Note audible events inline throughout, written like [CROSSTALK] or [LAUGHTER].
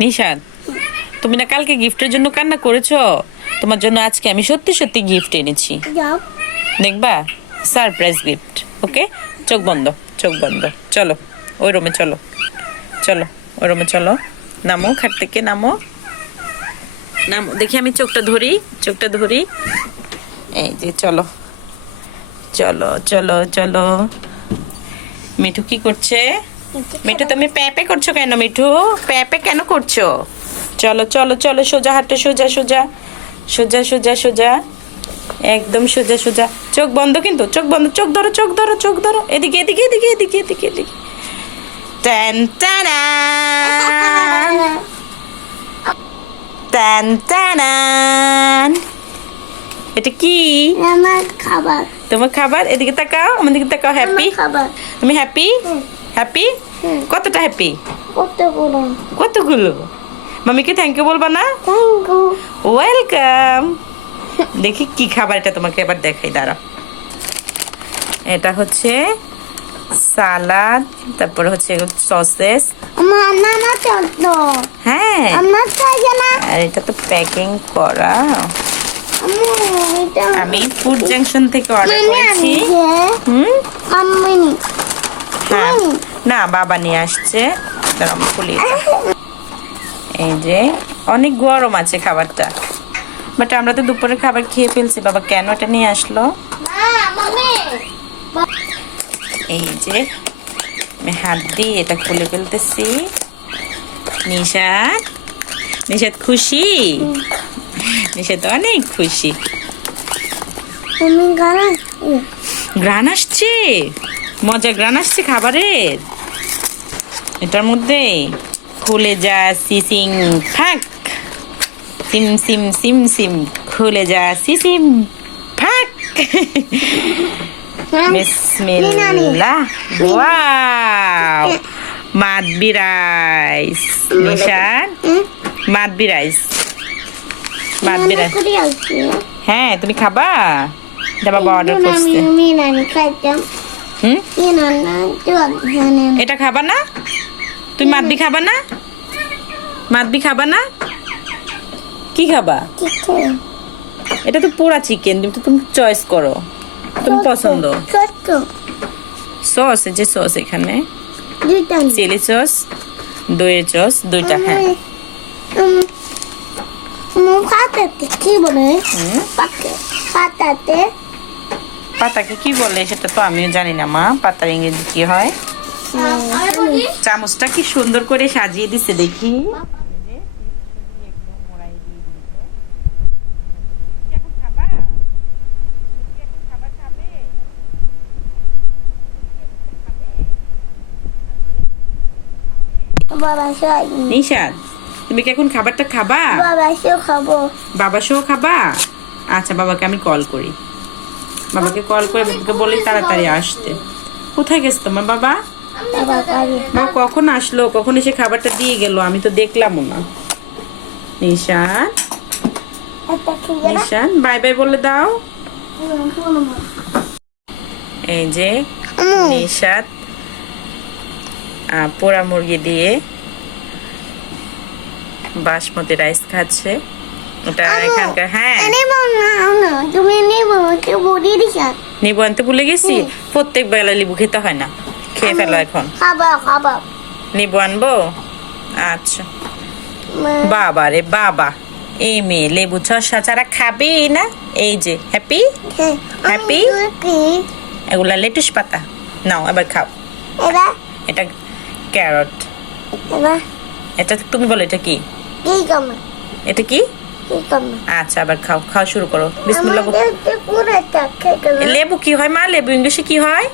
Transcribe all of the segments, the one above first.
নিশাদ তুমি না কালকে গিফটের জন্য কান্না করেছ? তোমার জন্য আজকে আমি সত্যি সত্যি গিফট এনেছি। দেখবা? Surprise gift okay? চোখ বন্ধ চোখ বন্ধ। চলো ওই রুমে চলো। চলো ওই রুমে চলো। নামো খাট থেকে নামো। নামো দেখি আমি চোখটা ধরি চোখটা ধরি। এই যে চলো। চলো চলো চলো। মিঠু কি করছে? মিঠু, তুমি প্যাপে করছ কেন মিঠু? প্যাপে কেন করছ? চলো চলো চলো, সোজা হাঁটো সোজা সোজা। সোজা সোজা সোজা। একদম সোজা সোজা। চোখ বন্ধ কিন্তু, চোখ বন্ধ। চোখ ধরো চোখ ধরো চোখ ধরো। এদিকে এদিকে এদিকে এদিকে এদিকে এদিকে। ট্যান টানান ট্যান টানান এটা কি? আমার খাবার তোমার খাবার এদিকে তাকাও আমার দিকে তাকাও হ্যাপি খাবার তুমি হ্যাপি হ্যাপি কতটা হ্যাপি কত বড় কতগুলো মামিকে থ্যাংক ইউ বলবা না থ্যাংক ইউ ওয়েলকাম দেখি কি খাবার এটা তোমাকে এবার দেখাই দাঁড়াও এটা হচ্ছে সালাদ তারপর হচ্ছে সসেস হ্যাঁ আমার চাই না আর এটা তো প্যাকিং করা আমি ফুড জাংশন থেকে অর্ডার মানে করেছি। হুম? হ্যাঁ। না বাবা নিয়ে আসছে। আমি খুলি এই যে অনেক গরম আছে খাবারটা। বাট আমরা তো দুপুরে খাবার খেয়ে ফেলছি। বাবা কেন এটা নিয়ে আসলো? এই যে আমি হাত দিয়ে এটা খুলে ফেলতেছি। নিশাদ নিশাদ খুশি? [LAUGHS] নিশাদ অনেক খুশি। গ্রান আসছে। মজা গ্রান আসছে খাবারের। এটার মধ্যে খুলে যা সিসিং ফাঁক সিম সিম সিম সিম। খুলে যা সিসিম ফাঁক বিসমিল্লাহ। ওয়াও। মাদবি রাইস নিশান। মাদবি রাইস মাদবি রাইস হ্যাঁ তুমি খাবা? এটা বাবা অর্ডার করছে। এটা খাবা না? তুমি মাদবি খাবা না? মাদবি খাবা না? কি খাবা? এটা তো পোড়া চিকেন তুমি তুমি চয়েস করো। তুমি পছন্দ? সস যে সস এখানে। চিলি সস দইয়ের সস দুইটা হ্যাঁ। পাতাতে কি বলে। পাতাতে পাতাকে কি বলে সেটা তো আমিও জানি না মা। পাতার ইংরেজি কি হয়? চামচটা কি সুন্দর করে সাজিয়ে দিছে দেখি। নিশাদ তুমি কি এখন খাবারটা খাবা? বাবা সে খাব। বাবা সহ খাবা? আচ্ছা বাবাকে আমি কল করি। বাবাকে কল করে বাবাকে বলি তাড়াতাড়ি আসতে। কোথায় গেছে তোমার বাবা? বাবা কখন আসলো? কখন এসে খাবারটা দিয়ে গেল? আমি তো দেখলামও না। নিশান? না নিশান বাই বাই বলে দাও। এই যে আহ, পোড়া মুরগি দিয়ে বাসমতি রাইস খাচ্ছে। এখানকার হ্যাঁ। তুমি নেব আনতে ভুলে গেছি। প্রত্যেক বেলা লেবু খেতে হয় না। খেয়ে ফেলো এখন। আনব? আচ্ছা। বাবা রে বাবা। এই মেয়ে লেবু ছসা ছাড়া খাবে না? এই যে হ্যাপি? কি এগুলা লেটুস পাতা। নাও এবার খাও। এটা এটা ক্যারট। এটা এটা তুমি বলো এটা কি? এটা কি? আচ্ছা আবার খাও খাওয়া শুরু করো। বিসমিল্লাহ লেবু কি হয় মা? লেবু ইংলিশে কি হয়?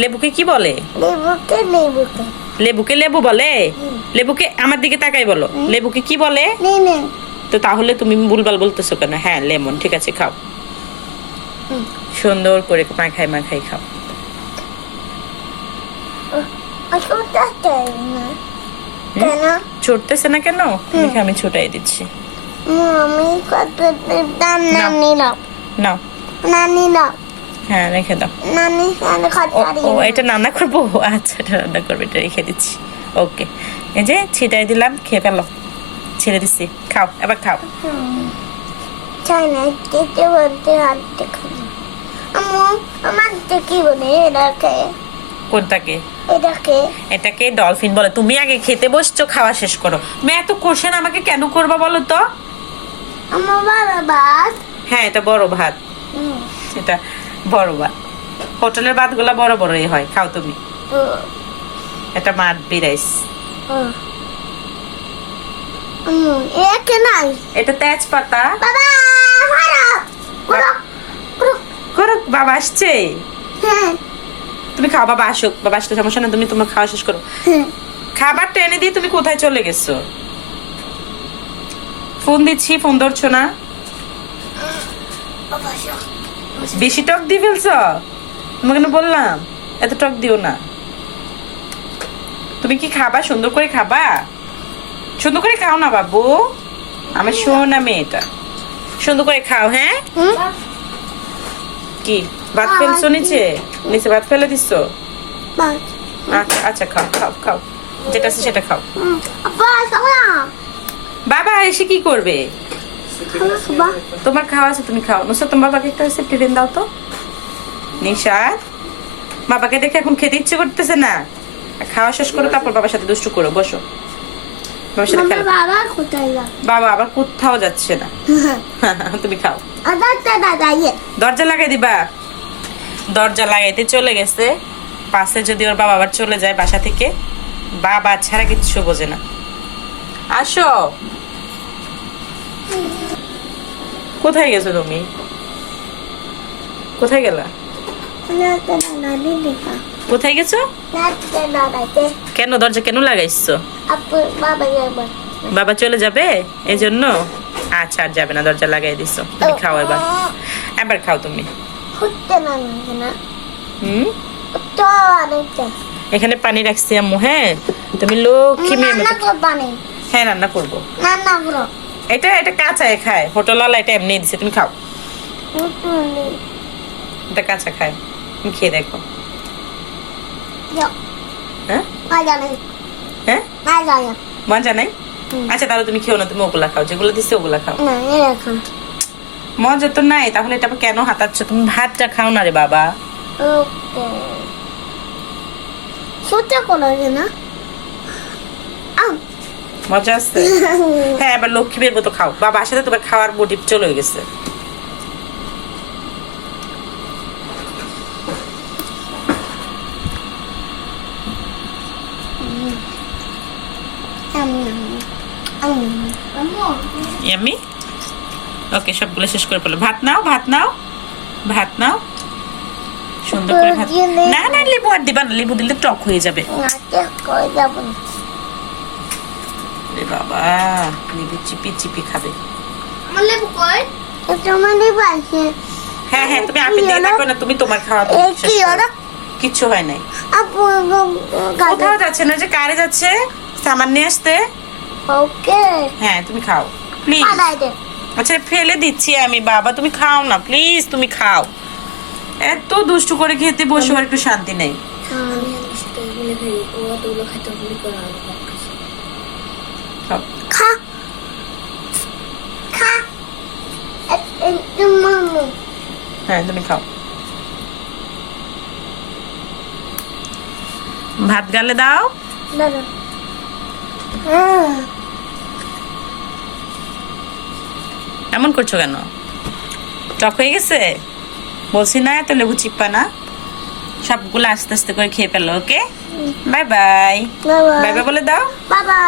লেবুকে কি বলে? লেবুকে লেবু বলে? লেবুকে আমার দিকে তাকাই বলো। লেবুকে কি বলে? তো তাহলে তুমি ভুলভাল বলতেছো কেন? হ্যাঁ লেমন ঠিক আছে খাও। সুন্দর করে মাখাই মাখাই খাও। কেন ছুটতেছে না কেন দেখে আমি ছুটাই দিচ্ছি আমি কত দাম। নানি নাও নাও নানি নাও হ্যাঁ রেখে দাও নানি ও এটা রান্না করব আচ্ছা এটা রান্না করবে এটা রেখে দিচ্ছি ওকে এই যে ছিটাই দিলাম খেয়ে ফেলো ছেড়ে দিচ্ছি খাও এবার খাও চাই না কেটে বলতে হাত দেখো আম্মু আমার দেখি বলে কোনটাকে? এটাকে। এটাকে ডলফিন বলে। তুমি আগে খেতে বসছো খাওয়া শেষ করো। মেয়ে এত কোশ্চেন আমাকে কেন করবা বলো তো? আমার হ্যাঁ এটা বড় ভাত। এটা বড় ভাত। হোটেলের ভাতগুলা বড় বড়ই হয় খাও তুমি। এটা মাঠ বিরাইস এটা তেজপাতা। বাবা করো বাবা আসছে। হ্যাঁ। তুমি খাও বাবা আসুক। বাবা আসলে সমস্যা না তুমি তোমার খাওয়া শেষ করো। খাবার টেনে দিয়ে তুমি কোথায় চলে গেছো? ফোন দিচ্ছি ফোন ধরছো না? বেশি টক দিয়ে ফেলছ? তোমাকে না বললাম এত টক দিও না। তুমি কি খাবা? সুন্দর করে খাবা? সুন্দর করে খাও না বাবু। আমার শোনা মেয়েটা। সুন্দর করে খাও হ্যাঁ? কি? ভাত ফেলছো নিচে? নিচে ভাত ফেলে দিচ্ছ আচ্ছা আচ্ছা খাও খাও খাও। যেটা আছে সেটা খাও। বাবা এসে কি করবে? তোমার খাওয়া আছে তুমি খাও। নুসা তোমার বাবাকে একটা সেফটি টিফিন দাও তো। নিশাদ বাবাকে দেখে এখন খেতে ইচ্ছে করতেছে না। খাওয়া শেষ করো তারপর বাবার সাথে দুষ্টু করো বসো। বাবার সাথে খেলো। বাবা কোথায় বাবা আবার কোথাও যাচ্ছে না। [LAUGHS] তুমি খাও। দরজা লাগাই দিবা? দরজা লাগাইতে চলে গেছে। পাশে যদি ওর বাবা আবার চলে যায় বাসা থেকে বাবা ছাড়া কিচ্ছু বোঝে না। আসো। কোথায় গেছো তুমি? কোথায় গেলা? কোথায় গেছো? কেন দরজা কেন লাগাইছো? বাবা চলে যাবে? এই জন্য আচ্ছা আর যাবে না দরজা লাগাই দিছো। তুমি খাও এবার। এবার খাও তুমি। হুম? এখানে পানি রাখছি আম্মু হ্যাঁ? তুমি লক্ষ্মী নেই হ্যাঁ রান্না করব। এটা এটা কাঁচায় খায়। হোটেলওয়ালা এটা এমনি দিছে তুমি খাও। এটা কাঁচা খায়। তুমি খেয়ে দেখো। হ্যাঁ? মজা নেই হ্যাঁ? মজা নেই। আচ্ছা তাহলে তুমি খেও না তুমি ওগুলা খাও যেগুলো দিচ্ছে ওগুলা খাও। মজা তো নাই তাহলে এটা কেন হাতাচ্ছ? তুমি ভাতটা খাও না রে বাবা। না? মজা আছে? [LAUGHS] হ্যাঁ এবার লক্ষ্মীর মতো খাও। বাবা সাথে তোমার খাওয়ার মোটিভ চলে গেছে। এমনি ওকে সবগুলো শেষ করে ফেলো। ভাত নাও ভাত নাও ভাত নাও। সুন্দর করে ভাত না না লেবু আর দিবা না লেবু দিলে টক হয়ে যাবে। করে যাব না। রে বাবা লেবু চিপি চিপি খাবে। আমার লেবু কই? তোমার লেবু আছে। হ্যাঁ হ্যাঁ তুমি আপনি দিয়ে থাকো না তুমি তোমার খাওয়া এ শেষ কি করো। ওরা কিচ্ছু হয় নাই। আপু কোথাও যাচ্ছে না যে কারে যাচ্ছে সামান নিয়ে আসতে। ওকে হ্যাঁ তুমি খাও। প্লিজ আচ্ছা ফেলে দিচ্ছি আমি বাবা। তুমি খাও না প্লিজ তুমি খাও। এত দুষ্টু করে খেতে বসে আর একটু শান্তি নেই। খা। খা। হ্যাঁ তুমি খাও। ভাত গালে দাও। দাদা হ্যাঁ এমন করছ কেন? টক হয়ে গেছে? বলছি না এত লেবু চিপ্পা না। সবগুলো আস্তে আস্তে করে খেয়ে ফেলো okay? Bye bye. Bye bye. বলে দাও। বাবা